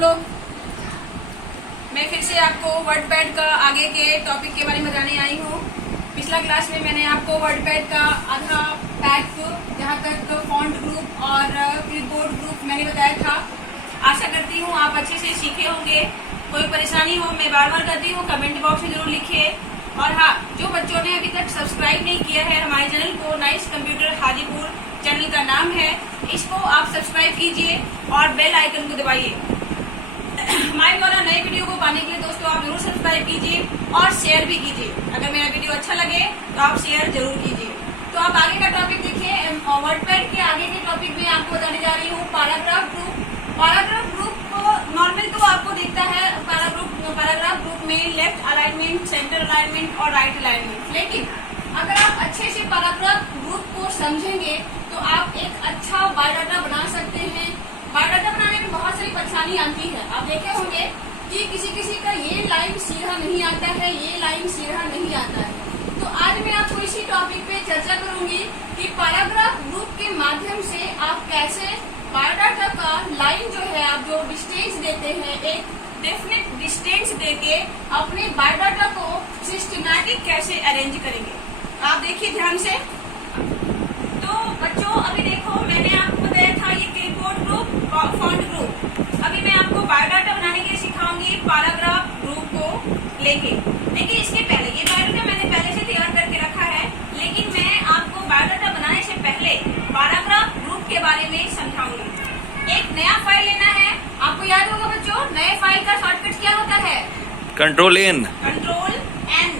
लोग। मैं फिर से आपको वर्डपैड का आगे के टॉपिक के बारे में बताने आई हूँ। पिछला क्लास में मैंने आपको वर्डपैड का आधा पैक जहाँ तक फॉन्ट ग्रुप और क्लिपबोर्ड ग्रुप मैंने बताया था। आशा करती हूँ आप अच्छे से सीखे होंगे। कोई परेशानी हो मैं बार बार करती हूँ, कमेंट बॉक्स में जरूर लिखिए। और हाँ, जो बच्चों ने अभी तक सब्सक्राइब नहीं किया है हमारे चैनल को, नाइस कंप्यूटर हाजीपुर चैनल का नाम है, इसको आप सब्सक्राइब कीजिए और बेल आइकन को दबाइए। हमारे द्वारा नए वीडियो को पाने के लिए दोस्तों आप जरूर सब्सक्राइब कीजिए और शेयर भी कीजिए। अगर मेरा वीडियो अच्छा लगे तो आप शेयर जरूर कीजिए। तो आप आगे का टॉपिक देखिए। वर्डपैड के आगे के टॉपिक में आपको बताने जा रही हूँ पैराग्राफ ग्रुप। पैराग्राफ ग्रुप को नॉर्मल तो आपको दिखता है पैराग्राफ ग्रुप में लेफ्ट अलाइनमेंट, सेंटर अलाइनमेंट और राइट अलाइनमेंट। लेकिन अगर आप अच्छे से पैराग्राफ ग्रुप को समझेंगे तो आप एक अच्छा बायोडाटा बना सकते हैं। बायोडाटा बनाने में बहुत सारी परेशानी आती है। आप देखे होंगे कि किसी का ये लाइन सीधा नहीं आता है, ये लाइन सीधा नहीं आता है। तो आज मैं आपको इसी टॉपिक पे चर्चा करूंगी कि पैराग्राफ ग्रुप के माध्यम से आप कैसे बायोडाटा का लाइन जो है, आप जो डिस्टेंस देते हैं, एक डेफिनेट डिस्टेंस देके अपने बायोडाटा को सिस्टमैटिक कैसे अरेंज करेंगे। आप देखिए ध्यान से। तो बच्चों अभी देखो मैंने आपको बताया था ये क्लिपबोर्ड ग्रुप और फॉन्ट ग्रुप। अभी मैं आपको बायोडाटा बनाने के लिए सिखाऊंगी पैराग्राफ ग्रुप को लेके। लेकिन इसके पहले ये बायोडाटा मैंने पहले से तैयार करके रखा है, लेकिन मैं आपको बायोडाटा बनाने से पहले पैराग्राफ ग्रुप के बारे में समझाऊंगी। एक नया फाइल लेना है। आपको याद होगा बच्चों, नए फाइल का शॉर्टकट क्या होता है? Control N. Control N.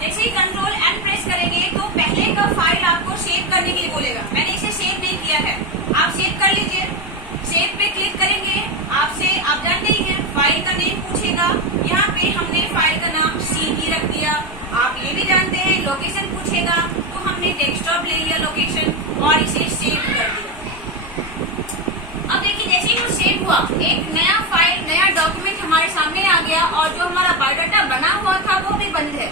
जैसे ही कंट्रोल एन प्रेस करेंगे तो पहले का फाइल आपको सेव करने के लिए बोलेगा। मैंने इसे सेव नहीं किया है, आप सेव कर लीजिए। सेव पे क्लिक करेंगे, आपसे आप जानते ही हैं फाइल का नेम पूछेगा। यहाँ पे हमने फाइल का नाम सीवी रख दिया। आप ये भी जानते हैं लोकेशन पूछेगा, तो हमने डेस्कटॉप ले लिया लोकेशन और इसे सेव कर दिया। अब देखिए जैसे ही वो सेव हुआ एक नया फाइल, नया डॉक्यूमेंट हमारे सामने आ गया और जो हमारा बायोडाटा बना हुआ था वो भी बंद है।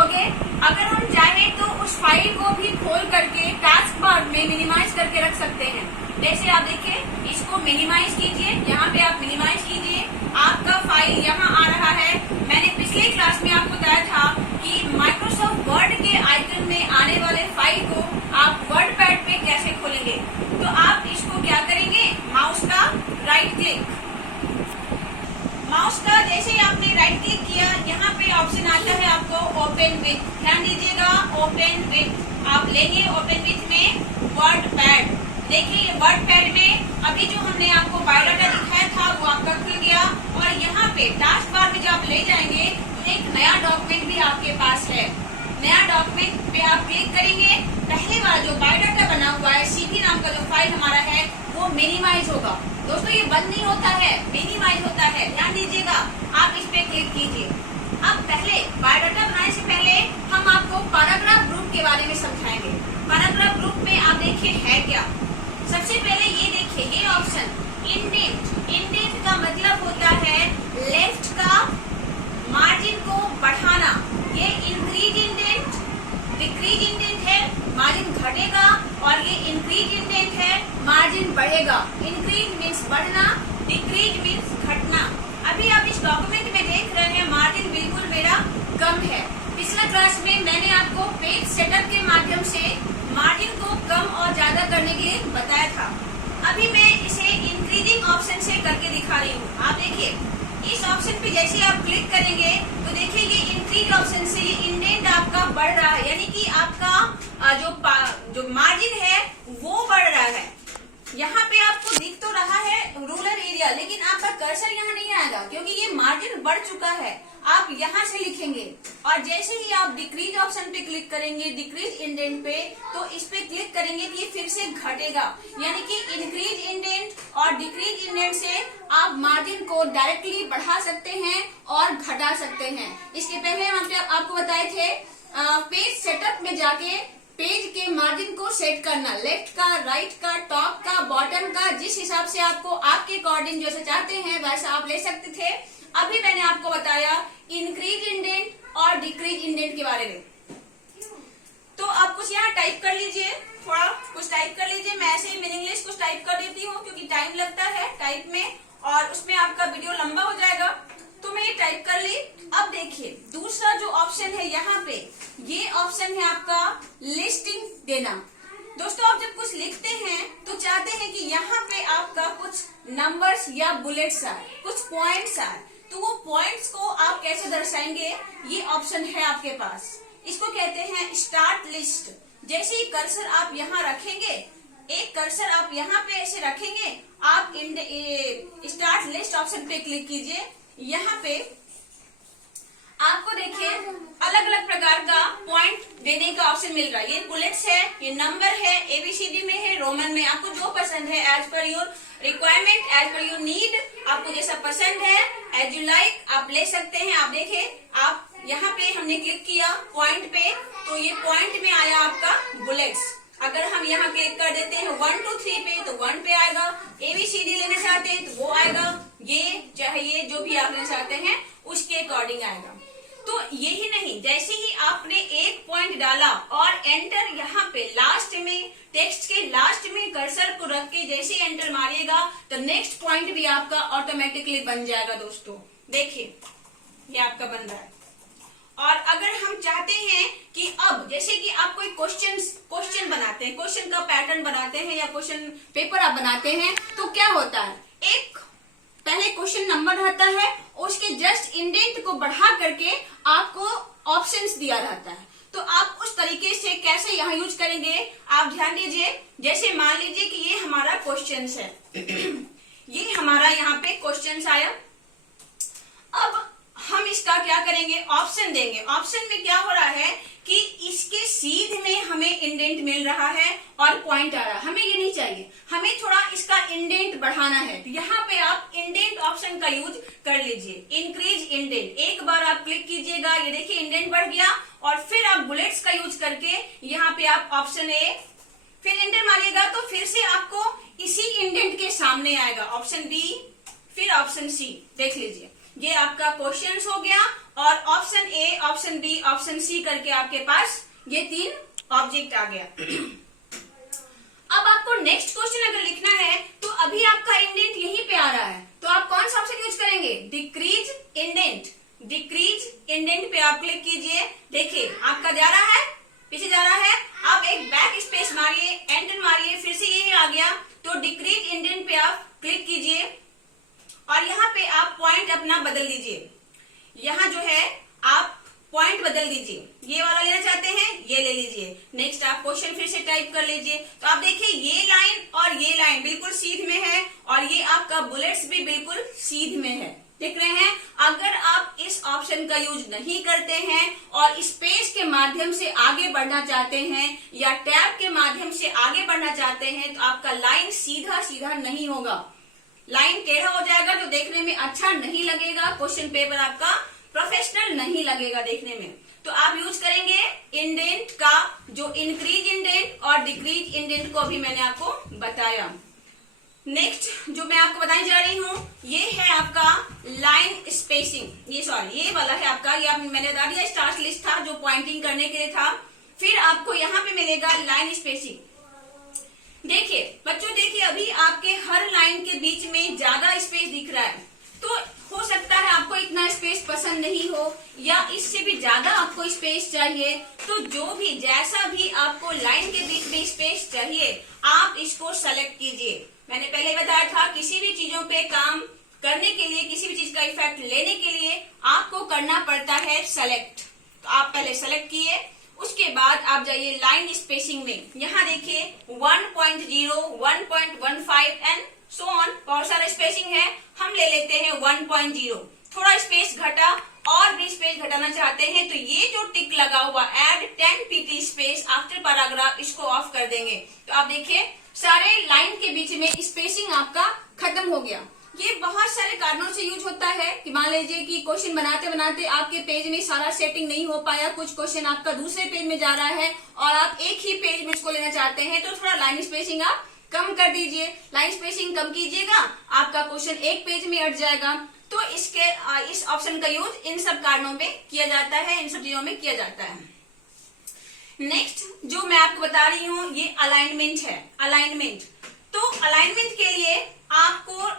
ओके, अगर हम चाहें तो उस फाइल को भी खोल करके टास्क बार में मिनिमाइज करके रख सकते हैं। जैसे आप देखिए, इसको मिनिमाइज कीजिए, यहाँ पे आप मिनिमाइज कीजिए, आपका फाइल यहाँ आ रहा है। मैंने पिछले क्लास में आपको बताया था कि माइक्रोसॉफ्ट वर्ड के आइकन में आने वाले फाइल को आप वर्डपैड पे कैसे खोलेंगे। तो आप इसको क्या करेंगे, माउस का राइट क्लिक, माउस का जैसे ही आपने राइट क्लिक किया, यहाँ पे ऑप्शन आता है आपको ओपन विथ। ध्यान दीजिएगा, ओपन विथ आप लेंगे। ओपन विथ में वर्डपैड। देखिए वर्डपैड में अभी जो हमने आपको बायोडाटा दिखाया था वो आपका खुल गया और यहाँ पे टास्क बार में जब आप ले जाएंगे तो एक नया डॉक्यूमेंट भी आपके पास है। नया डॉक्यूमेंट पे आप क्लिक करेंगे, पहले वाला जो बायोडाटा बना हुआ है, सीवी नाम का जो फाइल हमारा है वो मिनिमाइज होगा। दोस्तों ये बंद नहीं होता है, मिनिमाइज होता है। ध्यान दीजिएगा, आप इस पे क्लिक कीजिए। अब पहले बायोडाटा बनाने से पहले हम आपको पैराग्राफ ग्रुप के बारे में समझाएंगे। पैराग्राफ ग्रुप में आप देखिए है क्या। सबसे पहले ये देखिए, ये ऑप्शन इंडेंट। इंडेंट का मतलब होता है लेफ्ट का मार्जिन को बढ़ाना। ये इंक्रीज इंडेंट, डिक्रीज इंडेंट है, मार्जिन घटेगा, और ये इंक्रीज इंडेंट है, मार्जिन बढ़ेगा। इंक्रीज मीन्स बढ़ना, डिक्रीज मीन्स घटना। अभी आप इस डॉक्यूमेंट में देख रहे हैं मार्जिन बिल्कुल मेरा कम है। पिछला क्लास में मैंने आपको पेज सेटअप के माध्यम से मार्जिन को कम और ज्यादा करने के लिए बताया था। अभी मैं इसे इंक्रीजिंग ऑप्शन से करके दिखा रही हूँ। आप देखिए इस ऑप्शन पे जैसे आप क्लिक करेंगे तो देखिए ये इंक्रीज ऑप्शन से ये इंडेंट आपका बढ़ रहा है, यानी कि आपका जो मार्जिन है वो बढ़ रहा है। यहाँ पे आपको दिख तो रहा है रूरल एरिया, लेकिन आपका कर्सर यहाँ नहीं आएगा क्योंकि ये मार्जिन बढ़ चुका है। आप यहाँ से लिखेंगे और जैसे ही आप डिक्रीज ऑप्शन पे क्लिक करेंगे, डिक्रीज इंडेंट पे, तो इस पे क्लिक करेंगे तो ये फिर से घटेगा। यानी कि इंक्रीज इंडेंट और डिक्रीज इंडेंट से आप मार्जिन को डायरेक्टली बढ़ा सकते हैं और घटा सकते हैं। इसके पहले हम आपको बताए थे पेज सेटअप में जाके पेज के मार्जिन को सेट करना, लेफ्ट का, राइट का, टॉप का, बॉटम का, जिस हिसाब से आपको आपके अकॉर्डिंग जैसे चाहते हैं वैसा आप ले सकते थे। अभी मैंने आपको बताया इंक्रीज इंडेंट और डिक्रीज इंडेंट के बारे में। तो आप कुछ यहाँ टाइप कर लीजिए, थोड़ा कुछ टाइप कर लीजिए। मैं ऐसे ही मीनिंगलेस कुछ टाइप कर देती हूँ क्योंकि टाइम लगता है टाइप में। और उसमें आपका वीडियो लंबा हो जाएगा, तो मैं ये टाइप कर ली। अब देखिए दूसरा जो ऑप्शन है यहाँ पे, ये ऑप्शन है आपका लिस्टिंग देना। दोस्तों आप जब कुछ लिखते हैं तो चाहते हैं कि यहाँ पे आपका कुछ नंबर्स या बुलेट्स आए, कुछ पॉइंट्स आए, तो वो पॉइंट्स को आप कैसे दर्शाएंगे, ये ऑप्शन है आपके पास। इसको कहते हैं स्टार्ट लिस्ट। जैसे ही कर्सर आप यहाँ रखेंगे, एक कर्सर आप यहाँ पे ऐसे रखेंगे, आप स्टार्ट लिस्ट ऑप्शन पे क्लिक कीजिए। यहाँ पे आपको देखिए अलग अलग प्रकार का पॉइंट देने का ऑप्शन मिल रहा है। ये बुलेट्स है, ये नंबर है, एबीसीडी में है, रोमन में, आपको जो पसंद है, as per your requirement, as per your need, आपको जैसा पसंद है, एज यू लाइक आप ले सकते हैं। आप देखें, आप यहाँ पे हमने क्लिक किया पॉइंट पे, तो ये पॉइंट में आया आपका बुलेट्स। अगर हम यहाँ क्लिक कर देते हैं 1 2 3 पे, तो 1 पे आएगा। एबीसीडी लेना चाहते हैं तो वो आएगा, ये चाहे ये जो भी आप लेना चाहते हैं उसके अकॉर्डिंग आएगा। तो यही नहीं, जैसे ही आपने एक पॉइंट डाला और एंटर यहाँ पे लास्ट में, टेक्स्ट के लास्ट में कर्सर को रख के जैसे एंटर मारिएगा तो नेक्स्ट पॉइंट भी आपका ऑटोमेटिकली बन जाएगा। दोस्तों देखिए ये आपका बन रहा है। और अगर हम चाहते हैं कि अब जैसे कि आप कोई क्वेश्चन बनाते हैं, क्वेश्चन का पैटर्न बनाते हैं या क्वेश्चन पेपर आप बनाते हैं, तो क्या होता है, एक पहले क्वेश्चन नंबर रहता है, उसके जस्ट इंडेंट को बढ़ा करके आपको ऑप्शंस दिया रहता है। तो आप उस तरीके से कैसे यहाँ यूज करेंगे, आप ध्यान दीजिए। जैसे मान लीजिए कि ये हमारा क्वेश्चन है, ये हमारा यहाँ पे क्वेश्चन आया। अब हम इसका क्या करेंगे, ऑप्शन देंगे। ऑप्शन में क्या हो रहा है कि इसके सीध में हमें इंडेंट मिल रहा है और पॉइंट आ रहा है, हमें ये नहीं चाहिए, हमें थोड़ा इसका इंडेंट बढ़ाना है। तो यहाँ पे आप इंडेंट ऑप्शन का यूज कर लीजिए, इंक्रीज इंडेंट। एक बार आप क्लिक कीजिएगा, ये देखिए इंडेंट बढ़ गया। और फिर आप बुलेट्स का यूज करके यहाँ पे आप ऑप्शन ए, फिर एंटर मारिएगा तो फिर से आपको इसी इंडेंट के सामने आएगा ऑप्शन बी, फिर ऑप्शन सी। देख लीजिए ये आपका क्वेश्चन हो गया और option A, option B, option C करके आपके पास ये 3 ऑब्जेक्ट आ गया। अब आपको नेक्स्ट क्वेश्चन अगर लिखना है तो अभी आपका इंडेंट यहीं पे आ रहा है, तो आप कौन सा ऑप्शन यूज करेंगे, डिक्रीज इंडेंट। डिक्रीज इंडेंट पे आप क्लिक कीजिए। देखिए आपका जा रहा है, पीछे जा रहा है। आप एक बैक स्पेस मारिए, एंटर मारिए, फिर से यही आ गया। तो डिक्रीज इंडेंट पे आप क्लिक कीजिए और यहाँ पे आप पॉइंट अपना बदल दीजिए। यहाँ जो है आप पॉइंट बदल दीजिए, ये वाला लेना चाहते हैं ये ले लीजिए। नेक्स्ट आप क्वेश्चन फिर से टाइप कर लीजिए। तो आप देखिए ये लाइन और ये लाइन बिल्कुल सीध में है और ये आपका बुलेट्स भी बिल्कुल सीध में है, देख रहे हैं। अगर आप इस ऑप्शन का यूज नहीं करते हैं और स्पेस के माध्यम से आगे बढ़ना चाहते हैं या टैब के माध्यम से आगे बढ़ना चाहते हैं, तो आपका लाइन सीधा सीधा नहीं होगा, लाइन टेढ़ा हो जाएगा, जो देखने में अच्छा नहीं लगेगा। क्वेश्चन पेपर आपका प्रोफेशनल नहीं लगेगा देखने में। तो आप यूज करेंगे इंडेंट का, जो इंक्रीज इंडेंट और डिक्रीज इंडेंट को भी मैंने आपको बताया। नेक्स्ट जो मैं आपको बताने जा रही हूँ ये है आपका लाइन स्पेसिंग। ये वाला है आपका, ये मैंने बता दिया स्टार्ट लिस्ट था जो पॉइंटिंग करने के लिए था। फिर आपको यहाँ पे मिलेगा लाइन स्पेसिंग। देखिए बच्चों, देखिए अभी आपके हर लाइन के बीच में ज्यादा स्पेस दिख रहा है, तो हो सकता है आपको इतना स्पेस पसंद नहीं हो या इससे भी ज्यादा आपको स्पेस चाहिए। तो जो भी जैसा भी आपको लाइन के बीच में स्पेस चाहिए आप इसको सेलेक्ट कीजिए। मैंने पहले बताया था किसी भी चीजों पे काम करने के लिए, किसी भी चीज का इफेक्ट लेने के लिए आपको करना पड़ता है सेलेक्ट। तो आप पहले सेलेक्ट किए, उसके बाद आप जाइए लाइन स्पेसिंग में। यहाँ देखिए 1.0, 1.15 एंड सो ऑन, बहुत सारा स्पेसिंग है। हम ले लेते हैं 1.0। थोड़ा स्पेस घटा और भी स्पेस घटाना चाहते हैं तो ये जो टिक लगा हुआ add 10 pt space after paragraph, इसको ऑफ कर देंगे। तो आप देखिए सारे लाइन के बीच में स्पेसिंग आपका खत्म हो गया। ये बहुत सारे कारणों से यूज होता है कि मान लीजिए कि क्वेश्चन बनाते बनाते आपके पेज में सारा सेटिंग नहीं हो पाया, कुछ क्वेश्चन आपका दूसरे पेज में जा रहा है और आप एक ही पेज में उसको लेना चाहते हैं, तो थोड़ा लाइन स्पेसिंग आप कम कर दीजिए। लाइन स्पेसिंग कम कीजिएगा, आपका क्वेश्चन एक पेज में अट जाएगा। तो इस ऑप्शन का यूज इन सब कारणों में किया जाता है, इन सब चीजों में किया जाता है। नेक्स्ट जो मैं आपको बता रही हूँ ये अलाइनमेंट है। अलाइनमेंट, तो अलाइनमेंट के लिए आपको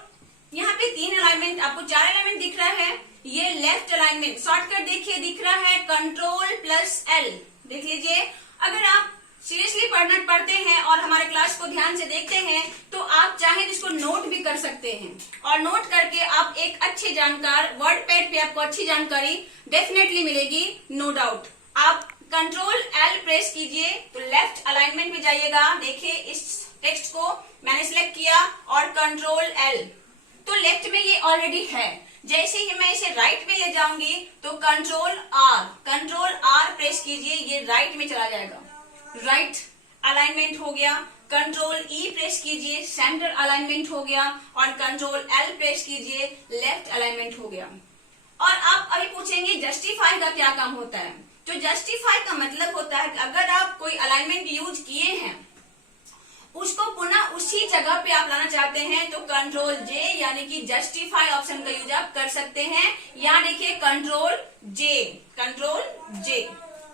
यहाँ पे अलाइनमेंट, आपको 4 अलाइनमेंट दिख रहा है। ये लेफ्ट अलाइनमेंट, शॉर्टकट देखिए दिख रहा है Ctrl+L, देख लीजिए। अगर आप सीरियसली पढ़ते हैं और हमारे क्लास को ध्यान से देखते हैं तो आप चाहें तो इसको नोट भी कर सकते हैं, और नोट करके आप एक अच्छे जानकार, वर्ड पैड पे आपको अच्छी जानकारी डेफिनेटली मिलेगी, नो डाउट। आप Ctrl+L प्रेस कीजिए तो लेफ्ट अलाइनमेंट में जाइएगा। देखिए इस टेक्स्ट को मैंने सिलेक्ट किया और Ctrl+L, तो लेफ्ट में ये ऑलरेडी है। जैसे ही मैं इसे राइट में ले जाऊंगी तो Ctrl+R प्रेस कीजिए, ये राइट में चला जाएगा, राइट अलाइनमेंट हो गया। Ctrl+E प्रेस कीजिए, सेंटर अलाइनमेंट हो गया, और Ctrl+L प्रेस कीजिए, लेफ्ट अलाइनमेंट हो गया। और आप अभी पूछेंगे जस्टिफाई का क्या काम होता है? तो जस्टिफाई का मतलब होता है कि अगर आप कोई अलाइनमेंट यूज किए हैं, उसको पुनः उसी जगह पे आप लाना चाहते हैं तो Ctrl+J यानी कि जस्टिफाई ऑप्शन का यूज आप कर सकते हैं। यहाँ देखिए Ctrl+J,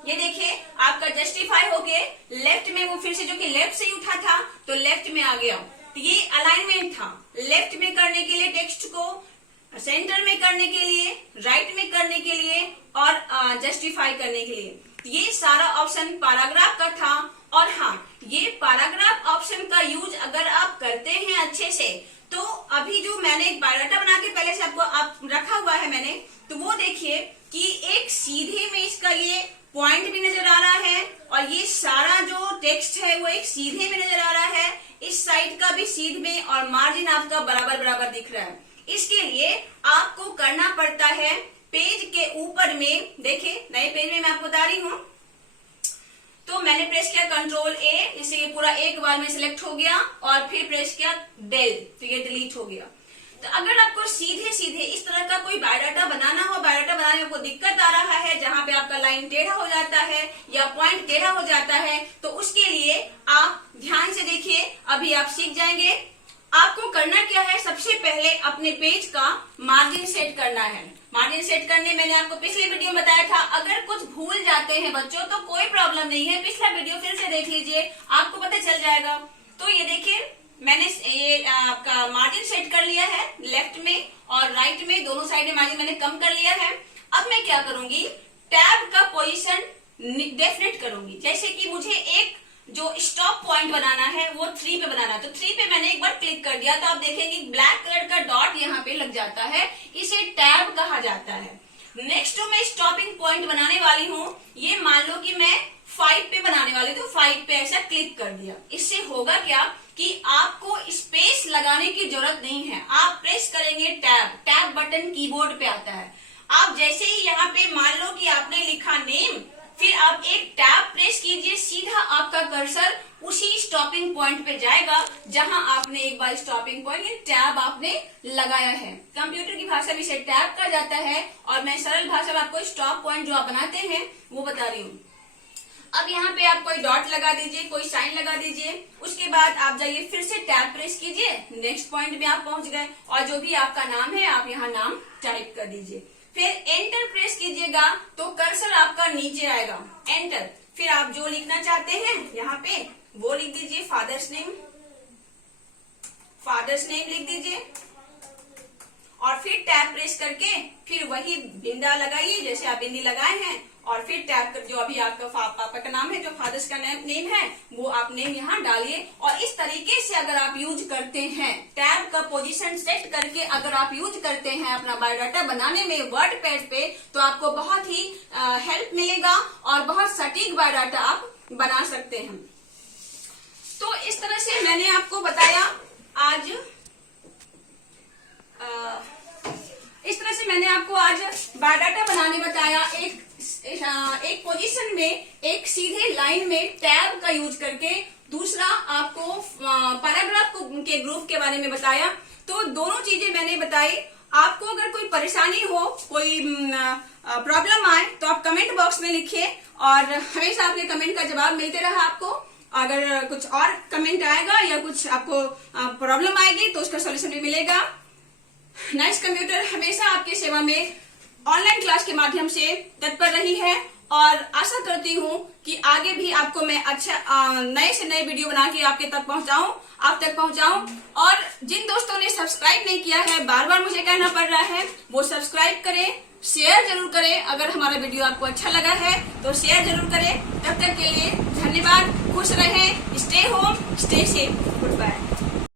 ये देखिए आपका जस्टिफाई हो गए। लेफ्ट में वो फिर से, जो कि लेफ्ट से ही उठा था तो लेफ्ट में आ गया। तो ये अलाइनमेंट था, लेफ्ट में करने के लिए टेक्स्ट को, सेंटर में करने के लिए, राइट में करने के लिए, और जस्टिफाई करने के लिए। ये सारा ऑप्शन पैराग्राफ का था। और हाँ, ये पैराग्राफ ऑप्शन का यूज अगर आप करते हैं अच्छे से, तो अभी जो मैंने एक बायोडाटा बना के पहले से आपको रखा हुआ है मैंने, तो वो देखिए कि एक सीधे में इसका ये पॉइंट भी नजर आ रहा है, और ये सारा जो टेक्स्ट है वो एक सीधे में नजर आ रहा है, इस साइड का भी सीध में, और मार्जिन आपका बराबर बराबर दिख रहा है। इसके लिए आपको करना पड़ता है पेज के ऊपर में, देखिए नए पेज में मैं आपको बता रही हूँ, तो मैंने प्रेस किया Ctrl+A, इससे ये पूरा एक बार में सिलेक्ट हो गया, और फिर प्रेस किया del, तो ये डिलीट हो गया। तो अगर आपको सीधे सीधे इस तरह का कोई बायोडाटा बनाना हो, बायोडाटा बनाने में आपको दिक्कत आ रहा है, जहां पे आपका लाइन टेढ़ा हो जाता है या पॉइंट टेढ़ा हो जाता है, तो उसके लिए आप ध्यान से देखिए, अभी आप सीख जाएंगे। आपको करना क्या है, सबसे पहले अपने पेज का मार्जिन सेट करना है। मार्जिन सेट करने मैंने आपको पिछले वीडियो में बताया था। अगर कुछ भूल जाते हैं बच्चों तो कोई प्रॉब्लम नहीं है, पिछला वीडियो फिर से देख लीजिए, आपको पता चल जाएगा। तो ये देखिए मैंने ये आपका मार्जिन सेट कर लिया है, लेफ्ट में और राइट में दोनों साइड में मार्जिन मैंने कम कर लिया है। अब मैं क्या करूंगी, टैब का पोजीशन डेफिनेट करूंगी। जैसे कि मुझे एक जो स्टॉप पॉइंट बनाना है वो 3 पे बनाना है, तो 3 पे मैंने एक बार क्लिक कर दिया तो आप देखेंगे ब्लैक कलर का डॉट यहाँ पे लग जाता है, इसे टैब कहा जाता है। नेक्स्ट मैं स्टॉपिंग पॉइंट बनाने वाली हूँ, ये मान लो कि मैं 5 पे बनाने वाली, तो 5 पे ऐसा क्लिक कर दिया। इससे होगा क्या कि आपको स्पेस लगाने की जरूरत नहीं है, आप प्रेस करेंगे टैब, टैब बटन कीबोर्ड पे आता है। आप जैसे ही यहाँ पे मान लो कि आपने लिखा नेम, फिर आप एक टैब प्रेस कीजिए, सीधा आपका कर्सर उसी स्टॉपिंग पॉइंट पे जाएगा जहां आपने एक बार स्टॉपिंग पॉइंट टैब आपने लगाया है। कंप्यूटर की भाषा में इसे टैब कहा जाता है, और मैं सरल भाषा में आपको स्टॉप पॉइंट जो आप बनाते हैं वो बता रही हूँ। अब यहाँ पे आप कोई डॉट लगा दीजिए, कोई साइन लगा दीजिए, उसके बाद आप जाइए फिर से टैब प्रेस कीजिए, नेक्स्ट पॉइंट में आप पहुंच गए, और जो भी आपका नाम है आप यहाँ नाम टाइप कर दीजिए। फिर एंटर प्रेस कीजिएगा तो कर्सर आपका नीचे आएगा, एंटर। फिर आप जो लिखना चाहते हैं यहाँ पे वो लिख दीजिए, फादर्स नेम लिख दीजिए, और फिर टैब प्रेस करके फिर वही बिंदा लगाइए जैसे आप बिंदी लगाए हैं, और फिर टैब कर जो अभी आपका पापा का नाम है, जो फादर्स का नेम है, वो आप नेम यहाँ डालिए। और इस तरीके से अगर आप यूज करते हैं, टैब का पोजीशन सेट करके अगर आप यूज करते हैं अपना बायोडाटा बनाने में वर्ड पैड पे, तो आपको बहुत ही हेल्प मिलेगा और बहुत सटीक बायोडाटा आप बना सकते हैं। तो इस तरह से मैंने आपको बताया आज, इस तरह से मैंने आपको आज बायोडाटा बनाने बताया, एक पोजीशन में, एक सीधे लाइन में टैब का यूज करके। दूसरा आपको पैराग्राफ के ग्रुप के बारे में बताया। तो दोनों चीजें मैंने बताई। आपको अगर कोई परेशानी हो, कोई प्रॉब्लम आए तो आप कमेंट बॉक्स में लिखिए, और हमेशा आपके कमेंट का जवाब मिलते रहा आपको। अगर कुछ और कमेंट आएगा या कुछ आपको प्रॉब्लम आएगी तो उसका सॉल्यूशन भी मिलेगा। नाइस कंप्यूटर हमेशा आपकी सेवा में ऑनलाइन क्लास के माध्यम से तत्पर रही है, और आशा करती हूँ कि आगे भी आपको मैं अच्छा नए से नए वीडियो बना के आपके तक पहुंचाऊं, आप तक पहुंचाऊं। और जिन दोस्तों ने सब्सक्राइब नहीं किया है, बार बार मुझे कहना पड़ रहा है, वो सब्सक्राइब करें, शेयर जरूर करें। अगर हमारा वीडियो आपको अच्छा लगा है तो शेयर जरूर करें। तब तक के लिए धन्यवाद। खुश रहें, stay home, stay safe, good bye.